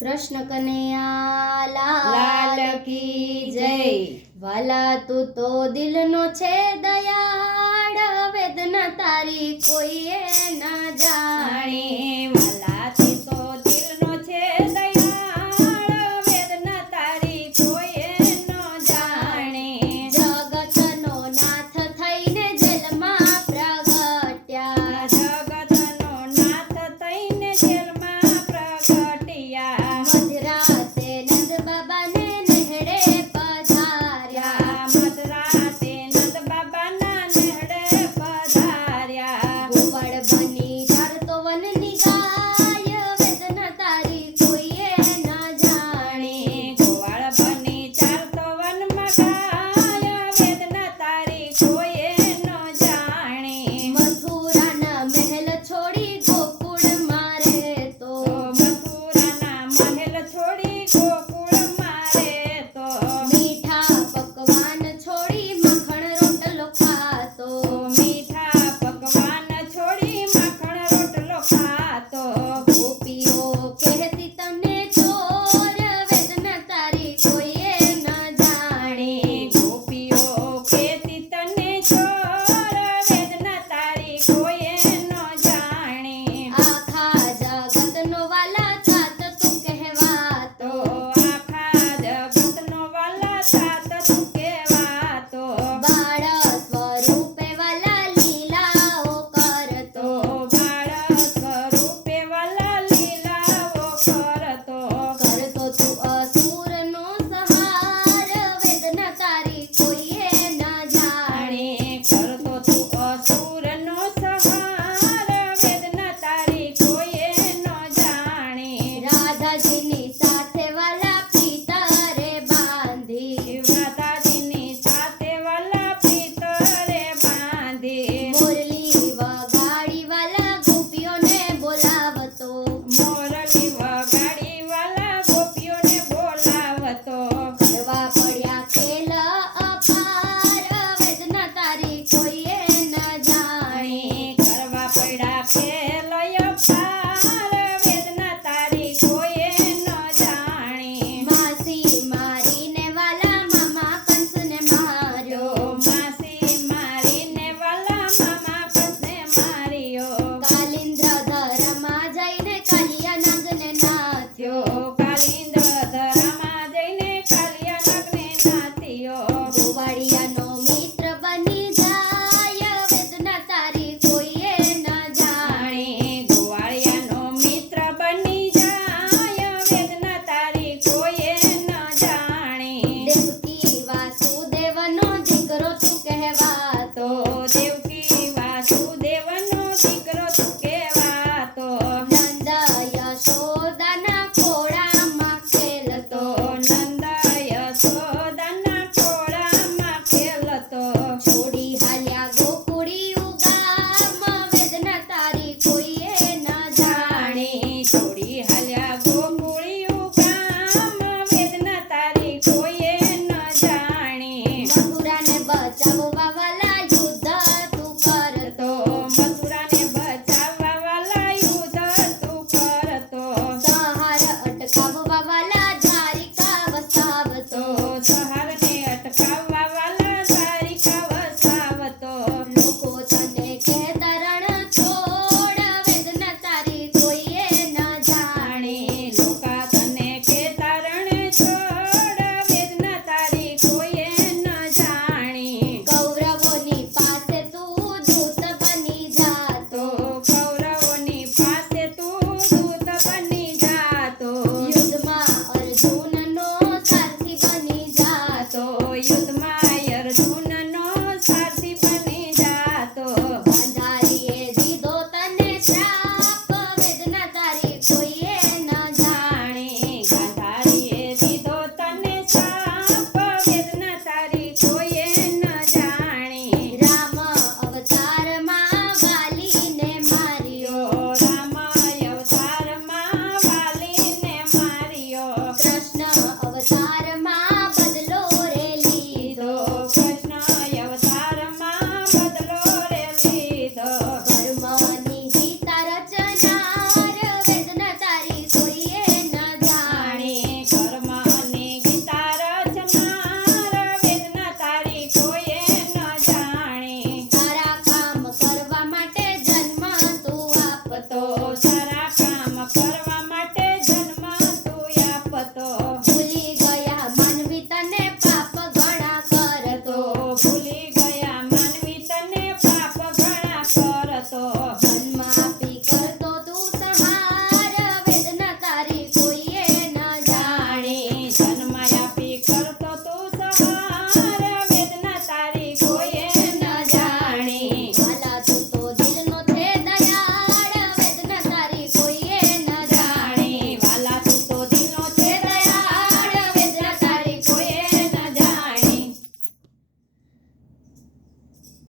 કૃષ્ણ કનૈયા લાલ કી જય। વાલા તું તો દિલનો છે દયાળ, વેદના તારી કોઈએ ન જાણે। વાલા તું તો દિલનો છે દયાળ, વેદના તારી કોઈએ ન જાણે। જગતનો નાથ થઈને જેલમાં પ્રગટ્યા, જગતનો નાથ થઈને જેલમાં પ્રગટ્યા। મધરાતે નંદ બાબાને નેહડે પધાર્યા, મધરાતે નંદ બાબાના નેહડે પધાર્યા। ગોવાળ બની ચારતો વનની ગાય, વેદના તારી કોઈએ ન જાણે। ગોવાળ બની ચાલતો વનમાં ગાય, વેદના તારી કોઈએ ન જાણે। મથુરાના મહેલ છોડી ગોકુળમાં રહેતો, મથુરાના મહેલ છોડી ગોકુળમાં રહેતો। મીઠા પકવાન છોડી મખણ રોટલો ખાતો, મીઠા પકવાન છોડી માખણ રોટલો ખાતો। ગોપીઓ કહેતી તને ચોર, વેદના તારી કોઈએ ન જાણે। ગોપીઓ કહેતી તને ચોર, વેદના તારી કોઈએ ન જાણે। આખા જગતનો વાલા થાત તું કહેવાતો, આખા જગતનો વાલા થાત તું કહેવાતો। બાળ સ્વરૂપે વાલા લીલાઓ કરતો, બાળ સ્વરૂપે વાલા લીલાઓ કરતો। કરતો તું અસુરનો સંહાર, વેદના તારી કોઈએ ન જાણે। કરતો તું અસુરનો સંહાર, વેદના તારી કોઈએ ન જાણે। રાધાજીની સાથે વાલા પિતરે બાંધી, માતાજીની સાથે વાલા પિતરે બાંધી। મુરલી વગાડી વાલા ગોપીઓને બોલાવતો, મોરલી વગાડી સાચો